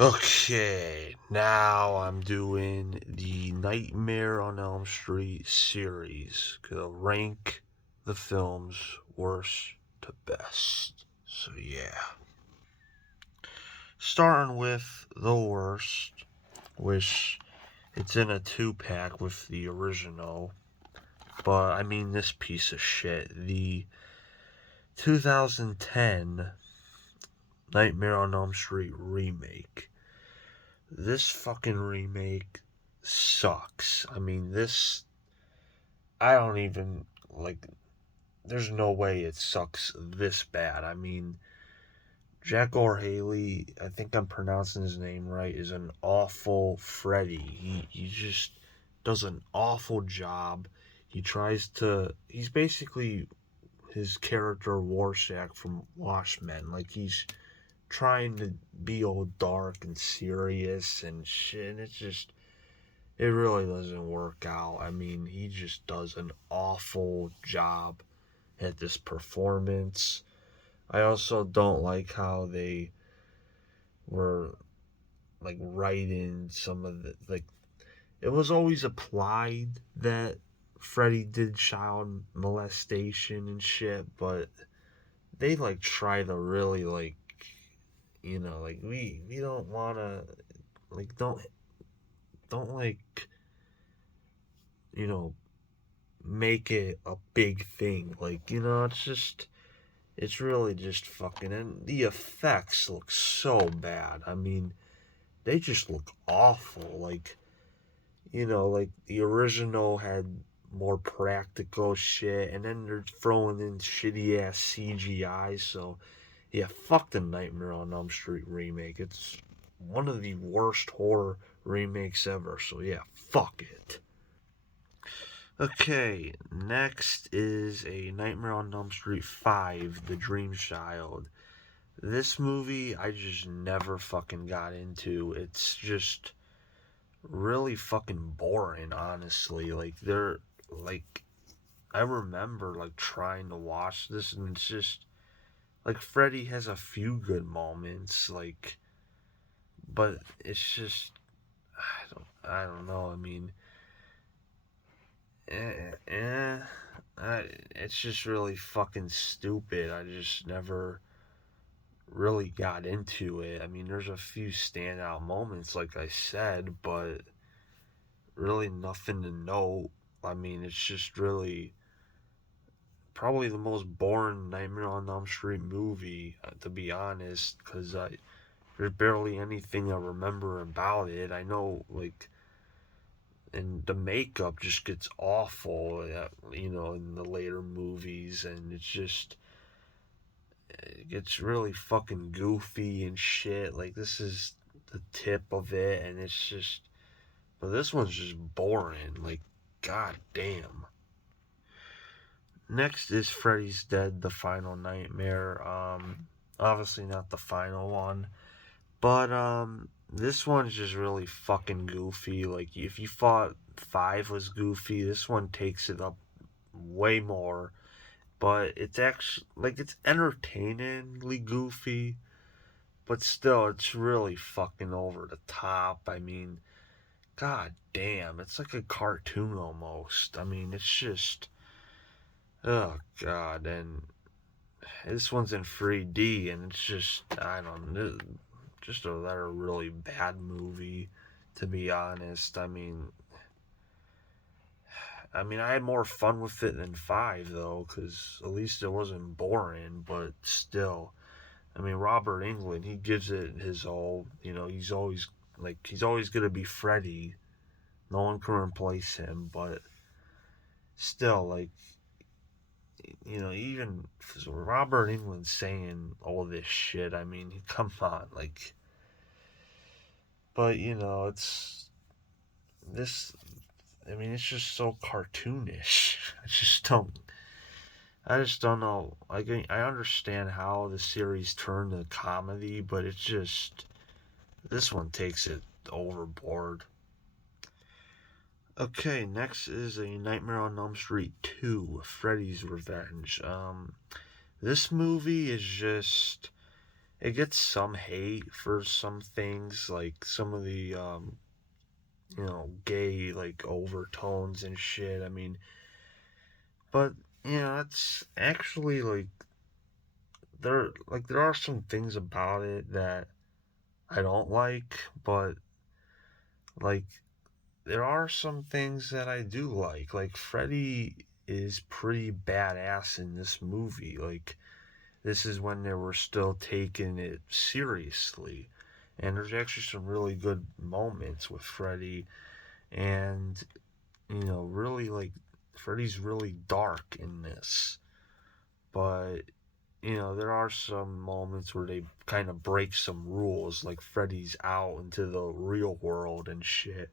Okay, now I'm doing the Nightmare on Elm Street series. Gonna rank the films worst to best. So yeah. Starting with the worst, which it's in a two-pack with the original. But I mean this piece of shit. The 2010 Nightmare on Elm Street remake. This fucking remake sucks. I mean, I don't even, like, there's no way it sucks this bad. I mean, Jack O'Haley, I think I'm pronouncing his name right, is an awful Freddy. He just does an awful job. He's basically his character Rorschach from Watchmen. Like, he's trying to be all dark and serious and shit, and it really doesn't work out. I mean, he just does an awful job at this performance. I also don't like how they were like writing some of the like it was always applied that Freddy did child molestation and shit, but they like try to really like like we don't wanna like don't like you know make it a big thing. Like, it's really just fucking, and the effects look so bad. I mean, they just look awful. Like, like the original had more practical shit, and then they're throwing in shitty ass CGI. So, yeah, fuck the Nightmare on Elm Street remake. It's one of the worst horror remakes ever. So, yeah, fuck it. Okay, next is a Nightmare on Elm Street 5, The Dream Child. This movie I just never fucking got into. It's just really fucking boring, honestly. Like I remember like trying to watch this and it's just like Freddy has a few good moments, like but it's just I don't know. I mean, eh, eh, it's just really fucking stupid. I just never really got into it. I mean, there's a few standout moments, like I said, but really nothing to note. I mean, it's just really probably the most boring Nightmare on Elm Street movie, to be honest, because there's barely anything I remember about it. I know, like, and the makeup just gets awful, in the later movies, and it gets really fucking goofy and shit. Like, this is the tip of it, and but this one's just boring. Like, god damn. Next is Freddy's Dead, The Final Nightmare. Obviously not the final one, but this one's just really fucking goofy. Like, if you thought five was goofy, this one takes it up way more. But it's actually like it's entertainingly goofy, but still, it's really fucking over the top. I mean, god damn, it's like a cartoon almost. I mean, it's just, oh god, and this one's in 3D, and it's just, I don't know, just a really bad movie, to be honest. I mean, I had more fun with it than five though, because at least it wasn't boring. But still, I mean, Robert Englund, he gives it his all. He's always gonna be Freddy. No one can replace him. But still, like, even Robert Englund saying all this shit. I mean, come on, like. But it's this. I mean, it's just so cartoonish. I just don't know. Like, I understand how the series turned to comedy, but it's just this one takes it overboard. Okay, next is a Nightmare on Elm Street 2, Freddy's Revenge. This movie is just it gets some hate for some things, like some of the gay like overtones and shit. I mean, but it's actually like there are some things about it that I don't like, but like there are some things that I do like. Like Freddy is pretty badass in this movie. Like this is when they were still taking it seriously. And there's actually some really good moments with Freddy, and really like Freddy's really dark in this. But there are some moments where they kind of break some rules, like Freddy's out into the real world and shit.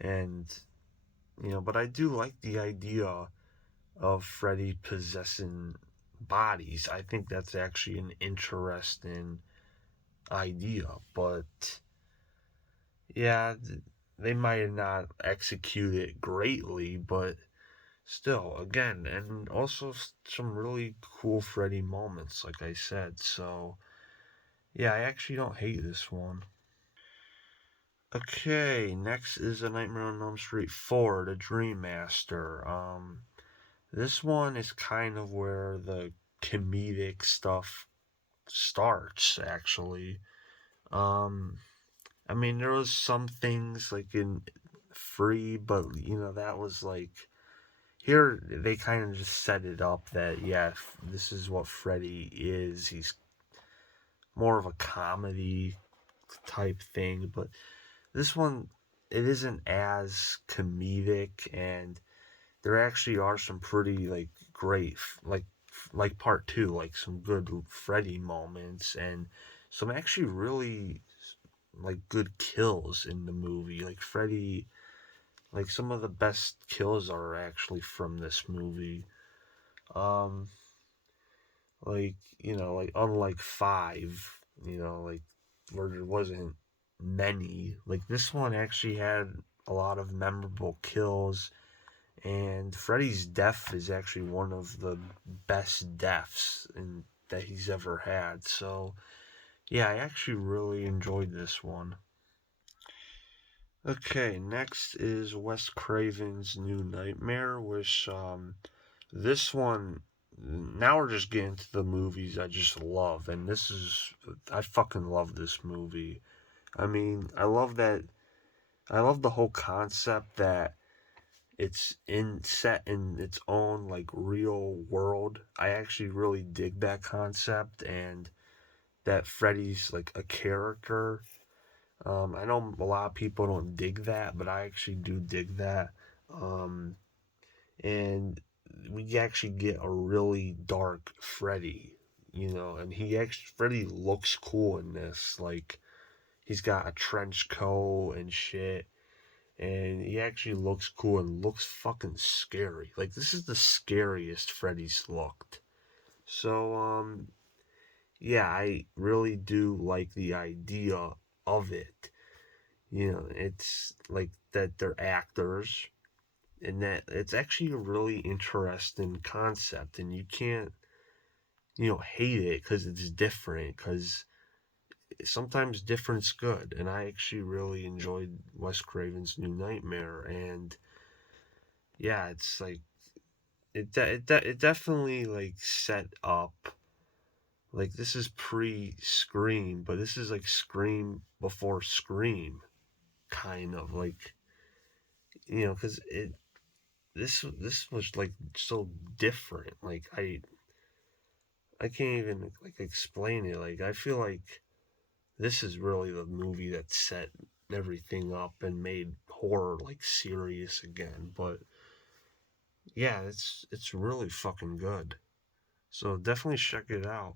And but I do like the idea of Freddy possessing bodies. I think that's actually an interesting idea. But yeah, they might not execute it greatly, but still, again, and also some really cool Freddy moments, like I said. So yeah, I actually don't hate this one. Okay, next is A Nightmare on Elm Street 4, The Dream Master. This one is kind of where the comedic stuff starts, actually. Um, I mean, there was some things like in Free, but that was like here they kind of just set it up that yeah, this is what Freddy is. He's more of a comedy type thing, but this one it isn't as comedic, and there actually are some pretty like great like part two, like some good Freddy moments and some actually really like good kills in the movie. Like Freddy, like some of the best kills are actually from this movie. Um, like like unlike five, like where there wasn't many. Like this one actually had a lot of memorable kills, and Freddy's death is actually one of the best deaths that he's ever had. So yeah, I actually really enjoyed this one. Okay, next is Wes Craven's New Nightmare, which this one now we're just getting to the movies I just love, and I fucking love this movie. I mean, I love the whole concept that it's in set in its own like real world. I actually really dig that concept, and that Freddy's like a character. I know a lot of people don't dig that, but I actually do dig that. Um, and we actually get a really dark Freddy, and Freddy looks cool in this. Like he's got a trench coat and shit, and he actually looks cool and looks fucking scary. Like this is the scariest Freddy's looked. So yeah, I really do like the idea of it. It's like that they're actors, and that it's actually a really interesting concept, and you can't hate it because it's different, because sometimes different's good. And I actually really enjoyed Wes Craven's New Nightmare, and yeah, it's like it definitely like set up, like this is pre Scream, but this is like Scream before Scream, kind of like because it this was like so different. Like I can't even like explain it. Like I feel like this is really the movie that set everything up and made horror like serious again. But yeah, it's really fucking good. So definitely check it out.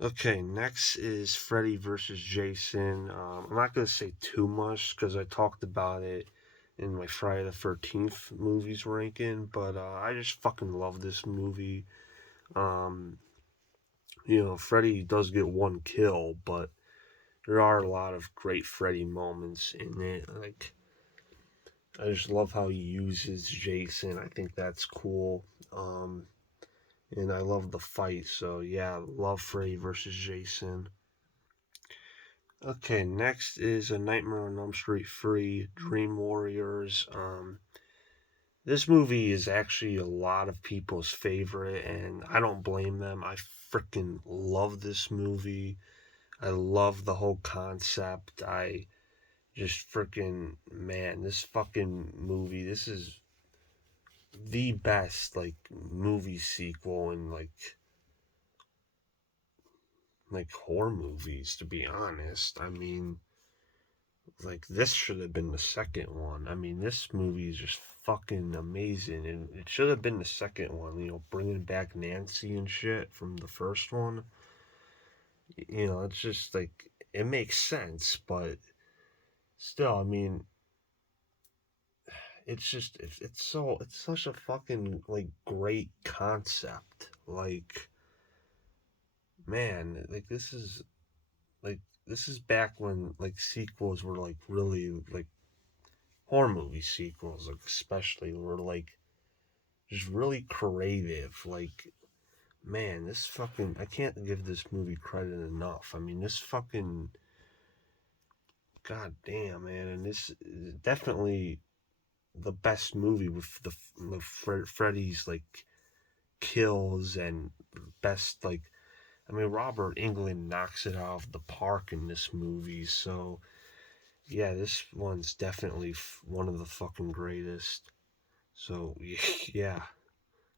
Okay, next is Freddy versus Jason. I'm not gonna say too much because I talked about it in my Friday the 13th movies ranking, but I just fucking love this movie. Um, Freddy does get one kill, but there are a lot of great Freddy moments in it. Like, I just love how he uses Jason. I think that's cool. Um, and I love the fight. So yeah, love Freddy versus Jason. Okay, next is A Nightmare on Elm Street 3, Dream Warriors. This movie is actually a lot of people's favorite, and I don't blame them. I freaking love this movie. I love the whole concept. I just freaking, man, this fucking movie, this is the best, like, movie sequel in, like horror movies, to be honest. I mean, like, this should have been the second one. I mean, this movie is just fucking amazing, and it should have been the second one. Bringing back Nancy and shit from the first one. It's just like it makes sense, but still, I mean, it's such a fucking like great concept. Like, man, like this is back when like sequels were like really like horror movie sequels, like especially were like just really creative. Like, man, this fucking I can't give this movie credit enough. I mean, this fucking god damn, man, and this is definitely the best movie with Freddy's like kills and best like I mean Robert Englund knocks it out of the park in this movie. So yeah, this one's definitely one of the fucking greatest. So yeah,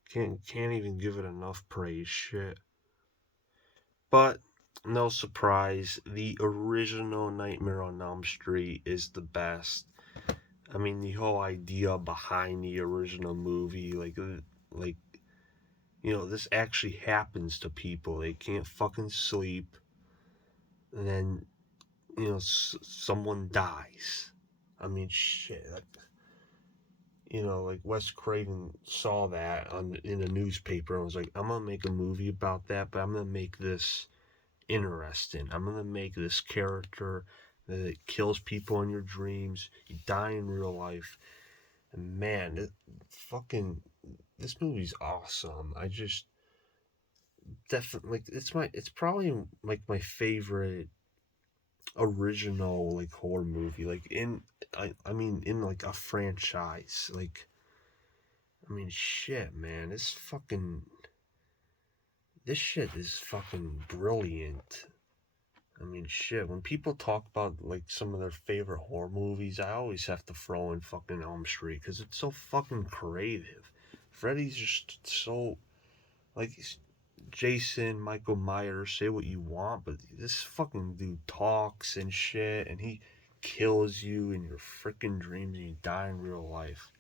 can't even give it enough praise. Shit. But no surprise, the original Nightmare on Elm Street is the best. I mean, the whole idea behind the original movie, like this actually happens to people. They can't fucking sleep, and then someone dies. I mean, shit. Like Wes Craven saw that in a newspaper and was like, "I'm gonna make a movie about that, but I'm gonna make this interesting. I'm gonna make this character that kills people in your dreams. You die in real life, and man, fucking this movie's awesome. I just definitely it's probably like my favorite original like horror movie. Like I mean in like a franchise. Like I mean shit, man. This shit is fucking brilliant. I mean, shit. When people talk about like some of their favorite horror movies, I always have to throw in fucking Elm Street because it's so fucking creative. Freddy's just so like Jason, Michael Myers, say what you want, but this fucking dude talks and shit, and he kills you in your freaking dreams, and you die in real life.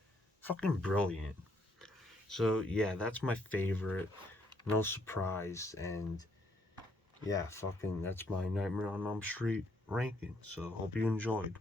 Fucking brilliant. So yeah, that's my favorite. No surprise, and yeah, fucking that's my Nightmare on Elm Street ranking. So hope you enjoyed.